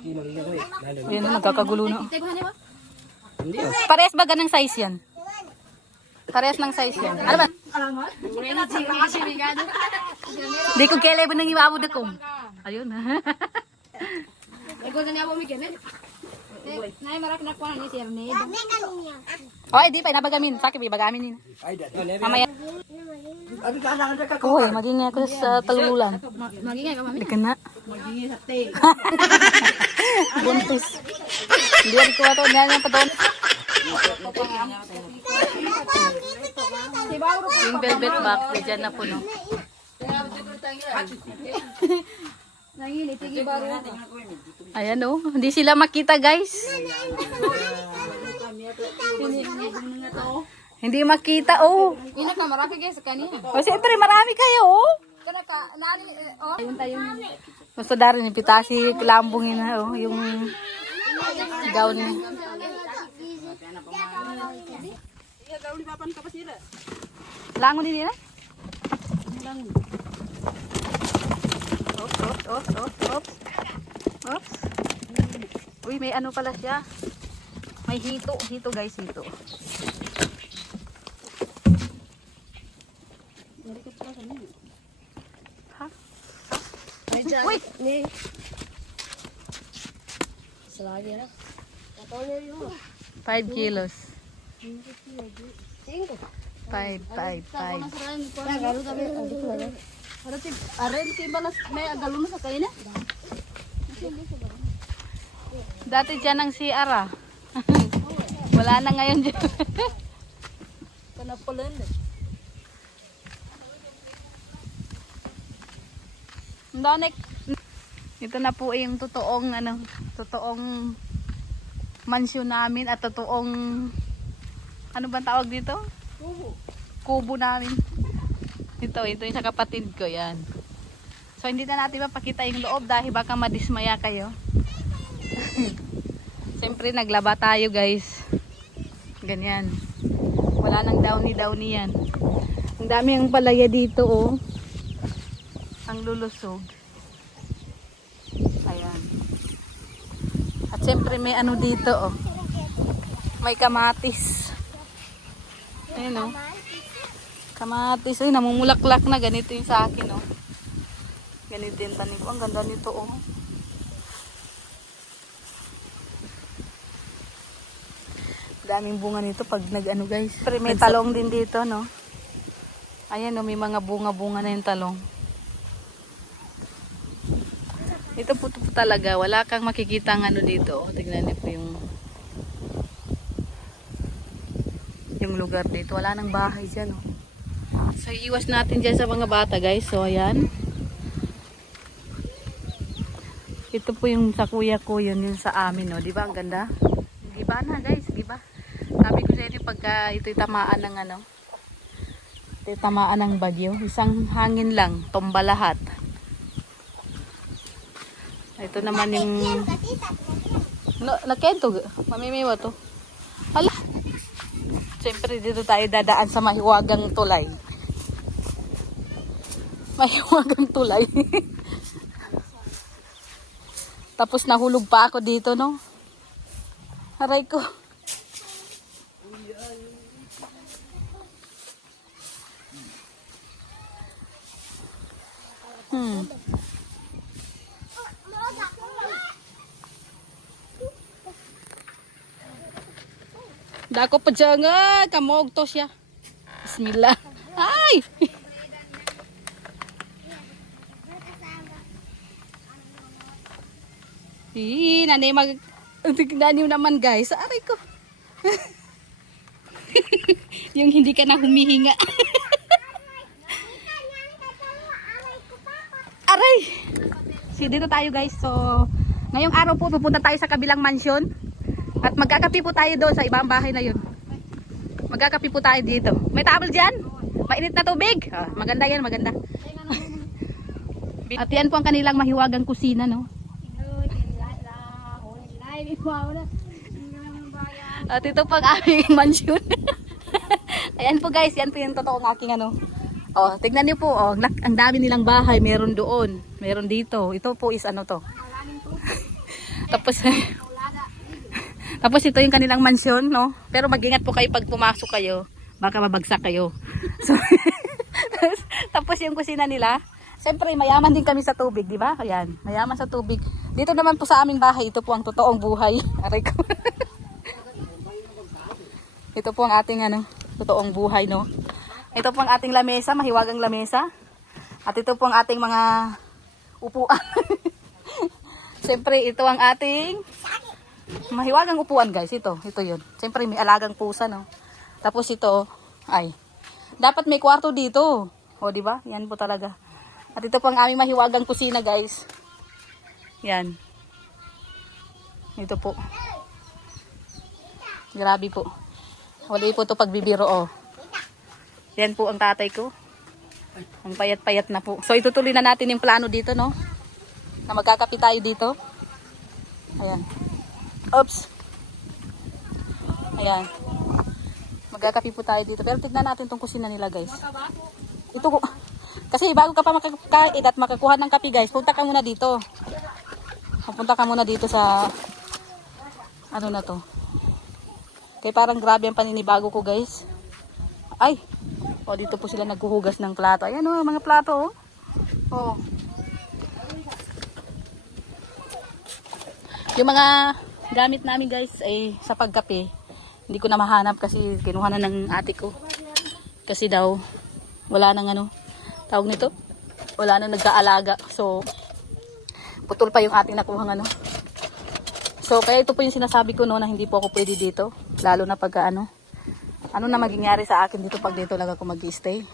Ayan na, magkakagulo na. Parehas ba ganang size yan? Parehas ng size yan. Ano ba? Di ko kailan ba nang iwabod ako. Ayun. Oh, di pa nabagamin. Sakit bagamin ni. Mamaya. Uy, maging ako sa talululan. Magingay ka, mami? Di ka na. Magingay sa te. Buntis. Hindi ko ito. Hindi na pa doon. Yung velvet back, dyan na po, no? Ayan, oh. Hindi sila makita, guys. Hindi makita, oh. Marami guys sa kanina. O, siyempre, marami kayo, oh. Ayun tayo. Gusto na rin, ipitasi, lambungin na, oh. Yung gown niya. Langon din nila? Oops. Uy, may ano pala siya. May hito. Hito guys, hito. Ha? Wait! Selagi na. 5 kilos. 5. Dati dyan ang CR ah. Wala na ngayon dyan. Donek. Ito na po yung totoong totoong mansyon namin at totoong ano bang tawag dito? Kubo namin. Ito yung sa kapatid ko, yan. So hindi na natin mapakita yung loob dahil baka madismaya kayo. Siyempre naglaba tayo, guys. Ganyan. Wala nang downy yan. Ang dami ang palaya dito, oh. Ang lulusog. Ayan. At siyempre may ano dito, oh. May kamatis. Ayan, oh. Kamatis. Ay, namumulaklak na. Ganito yung sa akin, oh. Ganito yung tanim ko. Ang ganda nito, oh. Daming bunga nito pag nag-ano, guys. Pero may talong din dito, no. Ayan, oh. May mga bunga-bunga na yung talong. Ito po talaga. Wala kang makikita ng ano dito. Oh. Tignan niyo po yung lugar dito. Wala nang bahay dyan, oh. So, iwas natin dyan sa mga bata, guys. So, ayan. Ito po yung sa kuya ko, yun yung sa amin, oh. Diba? Ang ganda. Giba na, guys. Giba. Sabi ko sa inyo, pagka ito'y tamaan ng ano, ito'y tamaan ng bagyo. Isang hangin lang. Tomba lahat. Ito naman yung... Nakento, mamimiwa to. Hala. Siyempre dito tayo dadaan sa mahiwagang tulay. Mahiwagang tulay. Tapos nahulog pa ako dito, no? Aray ko. Dako pa dyan nga. Kamog to siya. Bismillah. Ay! Nanay mag... Tignan naman, guys. Aray ko. Yung hindi ka na humihinga. Aray! So, dito tayo, guys. So, ngayong araw po, pupunta tayo sa kabilang mansyon. At magkakapi po tayo doon sa ibang bahay na yun. Magkakapi po tayo dito. May table dyan? Mainit na tubig? Ah, maganda yan, maganda. At yan po ang kanilang mahiwagang kusina, no? At ito po ang aming mansyon. Ayan po, guys, yan po yung totoong aking ano. Oh, tignan niyo po, oh, ang dami nilang bahay, meron doon, meron dito. Ito po is ano to. Tapos, tapos ito yung kanilang mansyon, no? Pero mag-ingat po kayo pag pumasok kayo. Baka mabagsak kayo. So, tapos yung kusina nila. Siyempre, mayaman din kami sa tubig, di ba? Ayan, mayaman sa tubig. Dito naman po sa aming bahay, ito po ang totoong buhay. Aray ko. Ito po ang ating totoong buhay, no? Ito po ang ating lamesa, mahiwagang lamesa. At ito po ang ating mga upuan. Siyempre, ito ang ating mahiwagang upuan, guys. Ito yun. Siyempre, may alagang pusa, no? Tapos ito, ay, dapat may kwarto dito. O, di ba? Yan po talaga. At ito po ang aming mahiwagang kusina, guys. Yan. Ito po. Grabe po. Wala po ito pagbibiro, oh. Yan po ang tatay ko. Ang payat-payat na po. So, itutuloy na natin yung plano dito, no? Na magkakapi tayo dito. Ayan. Oops. Ayan. Magkakapi po tayo dito. Pero tignan natin tong kusina nila, guys. Ito ko. Kasi bago ka pa makakain at makakuha ng kape, guys, punta ka muna dito. Punta ka muna dito sa ano na to. Kaya parang grabe ang paninibago ko, guys. Ay. O, dito po sila naghuhugas ng plato. Ayan o, mga plato o. Yung mga gamit namin, guys, ay sa pagkape. Hindi ko na mahanap kasi kinuha na ng ate ko. Kasi daw, wala nang tawag nito, wala nang nag-aalaga. So, putol pa yung ating nakuhang So, kaya ito po yung sinasabi ko, no, na hindi po ako pwede dito. Lalo na pag ano na mangyayari sa akin dito pag dito lang ako mag-stay.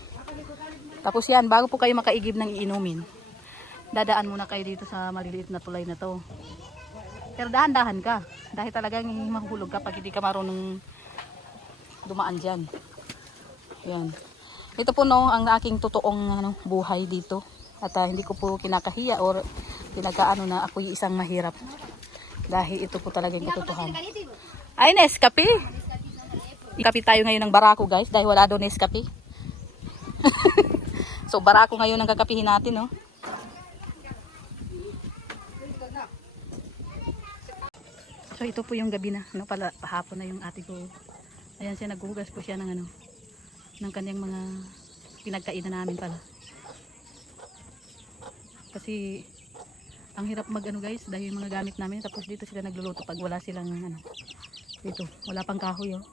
Tapos yan, bago po kayo makaigib ng iinumin, dadaan muna kayo dito sa maliliit na tulay na to. Pero dahan-dahan ka. Dahil talagang mahuhulog ka pag hindi ka marunong dumaan dyan. Yan. Ito po, no, ang aking totoong buhay dito. At hindi ko po kinakahiya or pinagkaano na ako yung isang mahirap. Dahil ito po talaga yung katotohanan. Ay, Nescafe! Kape tayo ngayon ng barako, guys. Dahil wala doon Nescafe. So, barako ngayon ang kakapihin natin, no? So, ito po yung gabi na. Pahapon na yung ate ko. Ayan siya, naghuhugas po siya ng ng kanyang mga pinagkainan namin pala. Kasi ang hirap guys, dahil yung mga gamit namin, tapos dito sila nagluluto pag wala silang dito, wala pang kahoy, oh.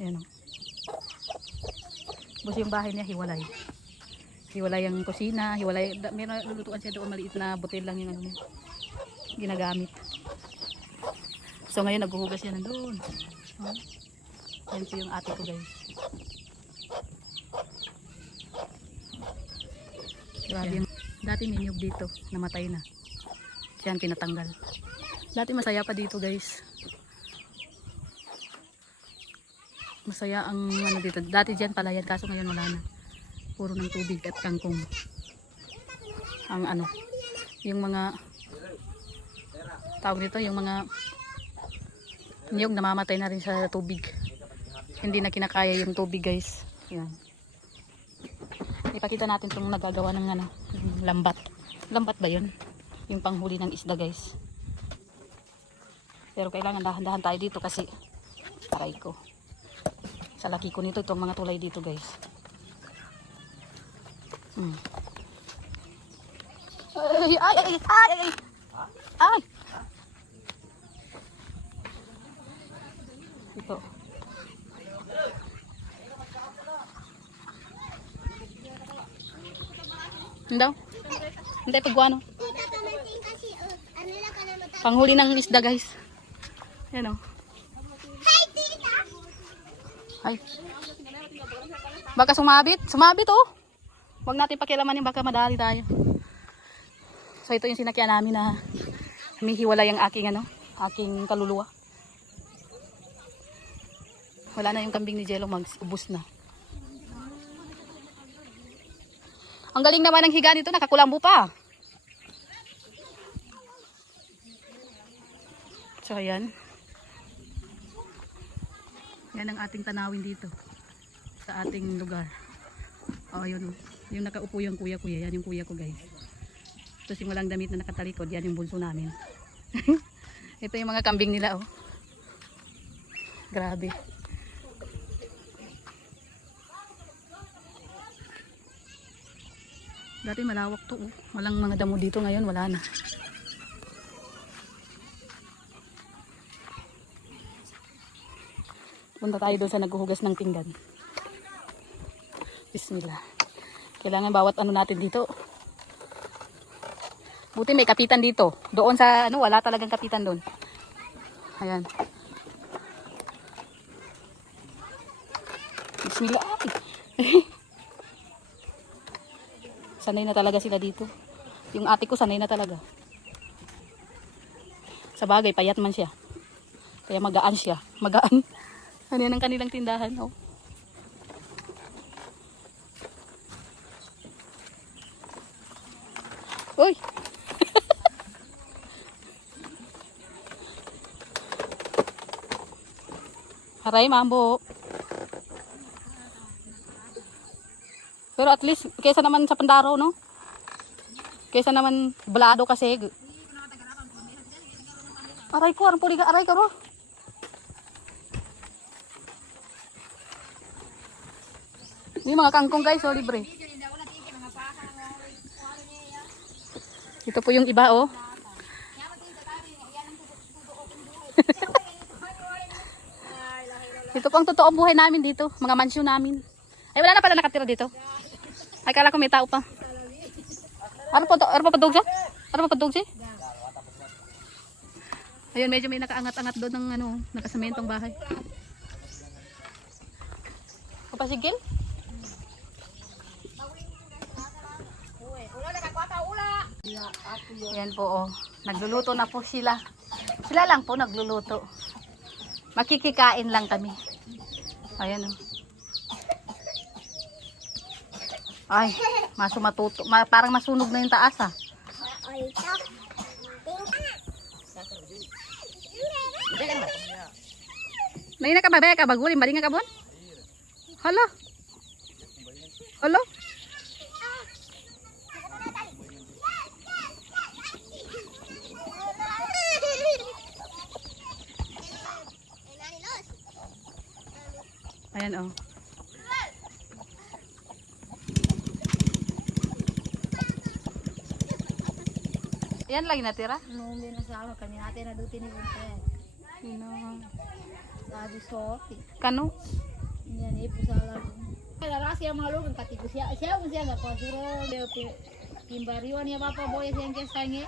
Ayan, oh. Tapos yung bahay niya hiwalay. Hiwalay ang kusina, hiwalay, may lulutuan siya doon, maliit na butil lang yung ginagamit. So ngayon naghuhugas siya nandoon. Oh. Yan po yung ate ko, guys. Grabe yung dati may niyog dito, namatay na. Siya ang tinatanggal. Dati masaya pa dito, guys. Masaya ang dito. Dati dyan pala yan, kaso ngayon wala na. Puro ng tubig at kangkong. Ang yung mga tawag dito, yung mga niyog namamatay na rin sa tubig. Hindi na kinakaya yung tubig, guys. Yan. Ipakita natin itong nagagawa ng lambat. Lambat ba yun? Yung panghuli ng isda, guys. Pero kailangan dahan-dahan tayo dito kasi aray ko. Sa laki ko nito, itong mga tulay dito, guys. Ay, ay, ay, ay, ay, ay. Ito. Daw? Hindi pagwano. Panghuli ng isda, guys. Yan, oh. Ay. Baka sumabit. Sumabit, oh. Huwag natin pakialaman yung baka madali tayo. So ito yung sinakyan namin na humihiwalay ang aking aking kaluluwa. Wala na yung kambing ni Jello, mag-ubos na. Ang galing naman ng higa nito, nakakulambo pa. So ayan. Yan ang ating tanawin dito sa ating lugar. Oh, yun. Yung nakaupo yung kuya, yan yung kuya ko, guys. Tapos yung walang damit na nakatalikod, yan yung bunso namin. Ito yung mga kambing nila, oh. Grabe. Dati malawak to, oh. Walang mga damo dito, ngayon wala na. Punta tayo doon sa naghuhugas ng pinggan. Bismillah. Kailangan bawat ano natin dito. Buti may kapitan dito. Doon sa ano, wala talagang kapitan doon. Ayan. Bismillah. Sanay na talaga sila dito. Yung ate ko sanay na talaga. Sa bagay, payat man siya. Kaya magaan siya. Magaan. Ano yan ang kanilang tindahan, oh. Uy! Haray, mambo. Pero at least, kaysa naman sa Pandaro, no? Kaysa naman balado kasi. Aray ko, arang puliga, aray ka, ro. Yung mga kangkong guys, oh, libre. Ito po yung iba, oh. Ito po ang totoong buhay namin dito. Mga mansyon namin. Ay, wala na pala nakatira dito. Ay, kala ko may tao pa. Ano pa padugsa? Ano pa padugsa? Ayun, medyo may nakaangat-angat doon ng ano, nakasamentong bahay. Kapasigil? Ayan po, oh. Nagluluto na po sila. Sila lang po nagluluto. Makikikain lang kami. Ayan, oh. Ay, parang masunog na yung taas, ah. May na ka ba? Ka bagulin, bali nga ka bon? Hala. Hala. Ayan, oh. Yan lagi natira? No, hindi na sa kami natin na dutin ni Bunte. Sino? Sabi so, Kano? yan ipo sa lago. Larasi ang mga lugan katigo siya. Siya mo siya nga pasuro. Timbariwan niya papa boy siya ang kesange.